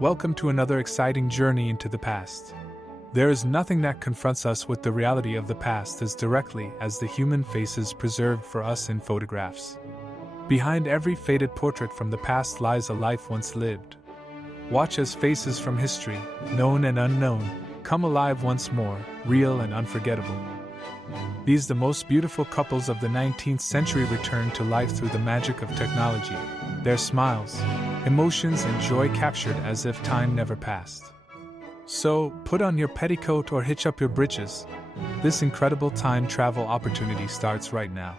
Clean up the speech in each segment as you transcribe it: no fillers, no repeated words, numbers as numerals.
Welcome to another exciting journey into the past. There is nothing that confronts us with the reality of the past as directly as the human faces preserved for us in photographs. Behind every faded portrait from the past lies a life once lived. Watch as faces from history, known and unknown, come alive once more, real and unforgettable. These the most beautiful couples of the 19th century return to life through the magic of technology, their smiles, emotions and joy captured as if time never passed. So, put on your petticoat or hitch up your britches. This incredible time travel opportunity starts right now.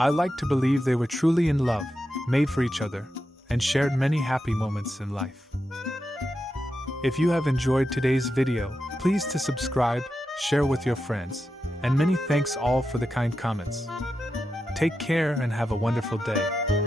I like to believe they were truly in love, made for each other, and shared many happy moments in life. If you have enjoyed today's video, please to subscribe, share with your friends, and many thanks all for the kind comments. Take care and have a wonderful day.